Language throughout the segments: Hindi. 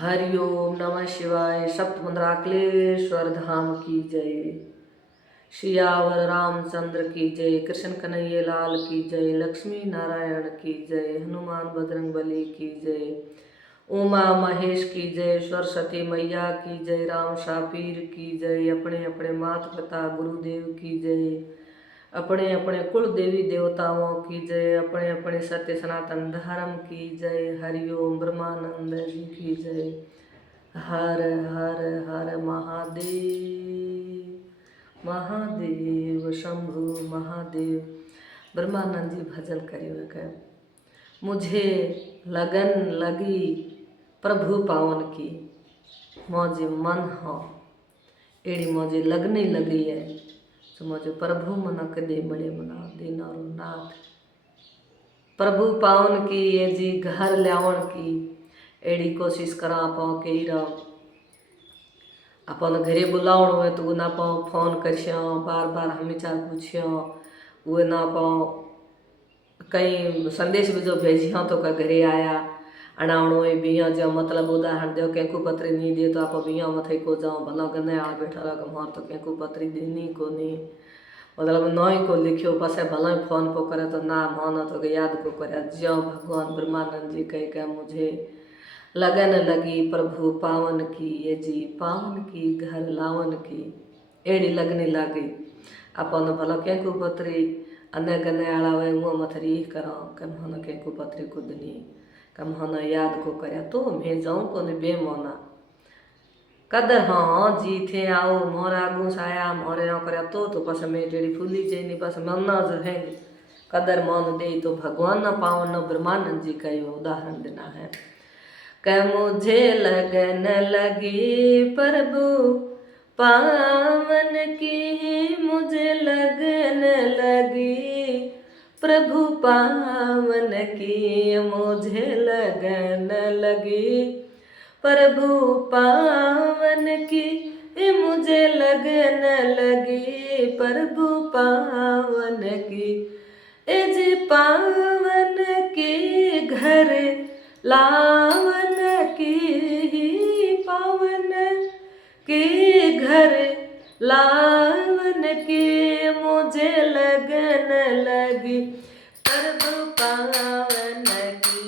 हरिओम नमः शिवाय। सप्तमंद्राकलेश्वर धाम की जय। सियावर रामचंद्र की जय। कृष्ण कन्हैया लाल की जय। लक्ष्मी नारायण की जय। हनुमान बजरंग बली की जय। उमा महेश की जय। सरस्वती मैया की जय। राम शापीर की जय। अपने अपने माता पिता गुरुदेव की जय। अपने अपने कुल देवी देवताओं की जय। अपने अपने सत्य सनातन धर्म की जय। हरिओम ब्रह्मानंद जी की जय। हर हर हर महादेव महादेव शंभु महादेव। ब्रह्मानंद जी भजन करियो के मुझे लगन लगी प्रभु पावन की, मौजे मन हो एड़ी मौजे लगने लगी है। तो मुझे प्रभु मनक दे मड़े मना दीनारो नाथ। प्रभु पावन की ये जी घर ल्यावण की एड़ी कोशिश करा पाओ के अपन घरे बुलावण हुए तो ना पाओ फोन करश्यो बार बार हम चार पूछ्यो वो ना पाओ कहीं संदेश भी जो भेजियो तो का घरे आया अनावणो है बिया जो मतलब उदाहरण दो कैंकू पत्री नहीं दे तो आप बिया मथे को जाओ भला गने आ बैठा रहा मोर तो कैंकू पत्री देनी को नहीं मतलब नई को लिखियो पसे भला फोन को करे तो ना मन तो याद को करे ज्यो भगवान ब्रह्मानंद जी कह के मुझे लगन लगी प्रभु पावन की ये जी पावन की घर लावन की एड़ी लगने लगी अपन भला कैंकू पत्री अने गने आला वे मुँह मथरी करा कम हन कैंकू पत्री कुदनी कम हन याद को करे तो मैं जाऊँ को बेमोना कदर हाँ जी थे आओ मोर आगू छाया मोरे ना करे तो पस में जेड़ी फूली जेनी पस मन्ना जो है कदर मान दे तो भगवान ना पावन न ब्रह्मानंद जी का यो उदाहरण देना है क मुझे लगन लगी प्रभु पावन की मुझे लगन लगी प्रभु पावन की मुझे लगन लगी प्रभु पावन की मुझे लगन लगी प्रभु पावन की जी पावन की घर लावन की पावन की घर लावन की मुझे लगन लगी प्रभु पावन की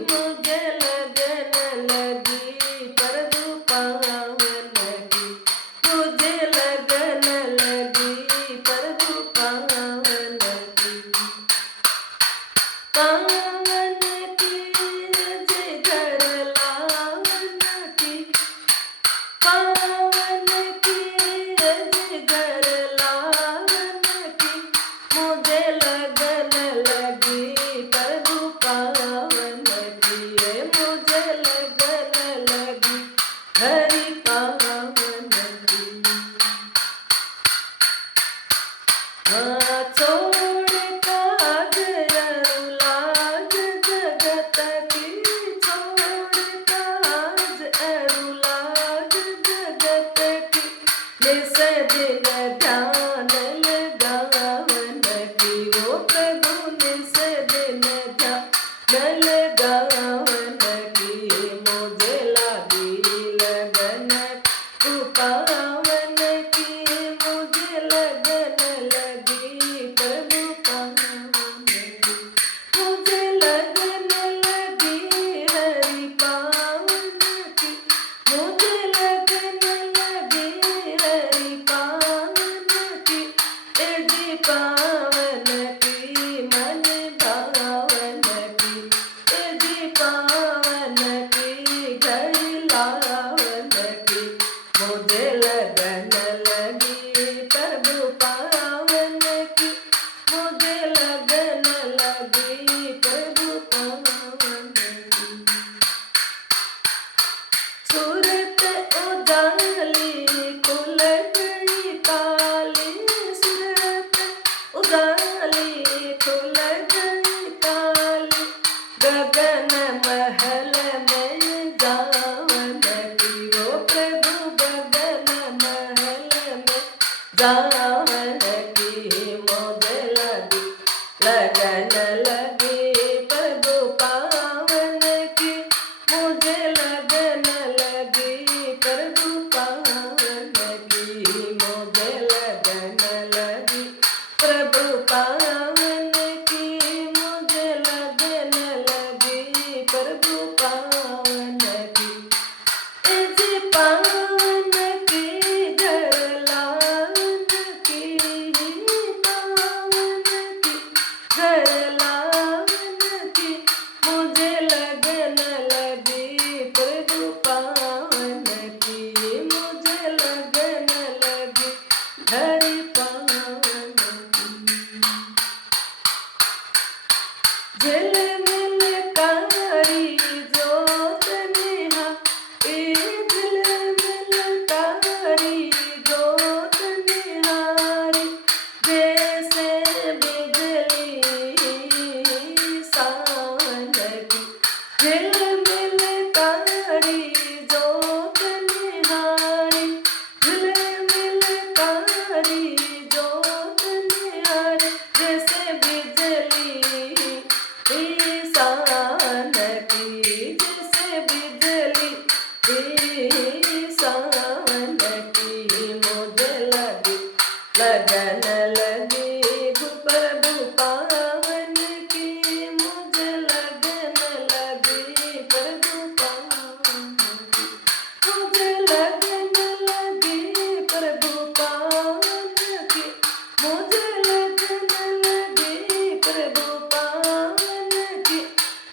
मुझे लगन लगी प्रभु पावन की मुझे लगन लगी प्रभु पावन की पावन की जय घर लावन की पावन की जय घर लावन की मुझे लगन लगी प्रभु पावन की मुझे लगन लगी हरि पावन की हाँ छोड़ काज अरुलाज जगत की छोड़ काज अरुलाज जगत की निस दिन ध्यान लगावन की वो प्रभु निस दिन ध्यान लगावन की मुझे लगी लगन पावन की मुझे लगन लगी प्रभु पावन की मुझे लगन लगी हरि पावन की मुझे लगन लगी हरि पावन की जी पावन की मन भावन की जी पावन की घर लावन की मुझे लगन लगी प्रभु पावन की मुझे लगन लगी प्रभु पावन की सूरत उजाली खुल गई काली सूरत उजाली खुल गई काली गगन महल में जावन की वो प्रभु गगन महल में जावन की मुझे लगी लगन लगी प्रभु पावन की मुझे लगन लगी कारी जोत निहारी, झूले मिल कारी जोत निहारी, जैसे बिजली ईशान की, जैसे बिजली ईशान की। मुझे लगी लगन लगी प्रभु पावन की, मुझे लगन लगी प्रभु पावन की, मुझे लगन लगी प्रभु पावन की, मुझे लगन लगी प्रभु पावन की।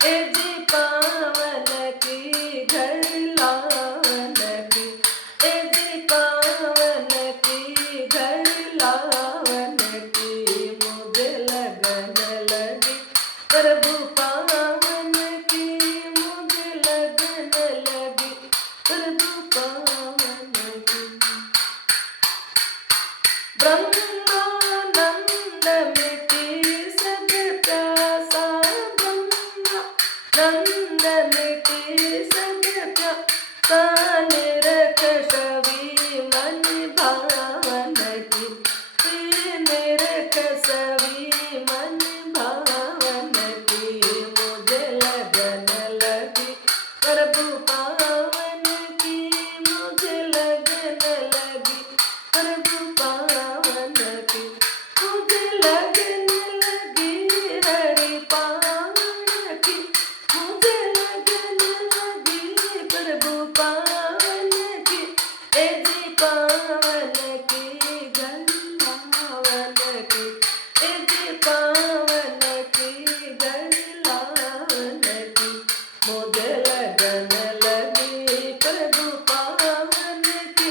ए जी पावन की घर लावन की, ए जी पावन की घर लावन की, मुझे लगन लगी प्रभु पावन की, मुझे लगन लगी प्रभु पावन की। ब्रह्मानंद मिटी सब प्यासा, ब्रह्मानंद मिटी सब प्यासा, निरख छवि मन भावन की, निरख छवि मन भावन की। मुझे लगन लगी प्रभु पावन की, मुझे लगन लगी प्रभु पावन की, मुझे लगन लगी हरि पावन की, मुझे लगन लगी प्रभु पावन की। ए जी पावन की घर लावन की, ए जी पावन की घर लावन की, मुझे लगन लगी प्रभु पावन की,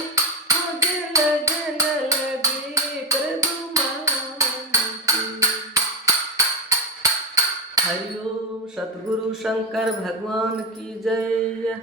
मुझे लगन लगी प्रभु पावन की। हरिओम। सतगुरु शंकर भगवान की जय।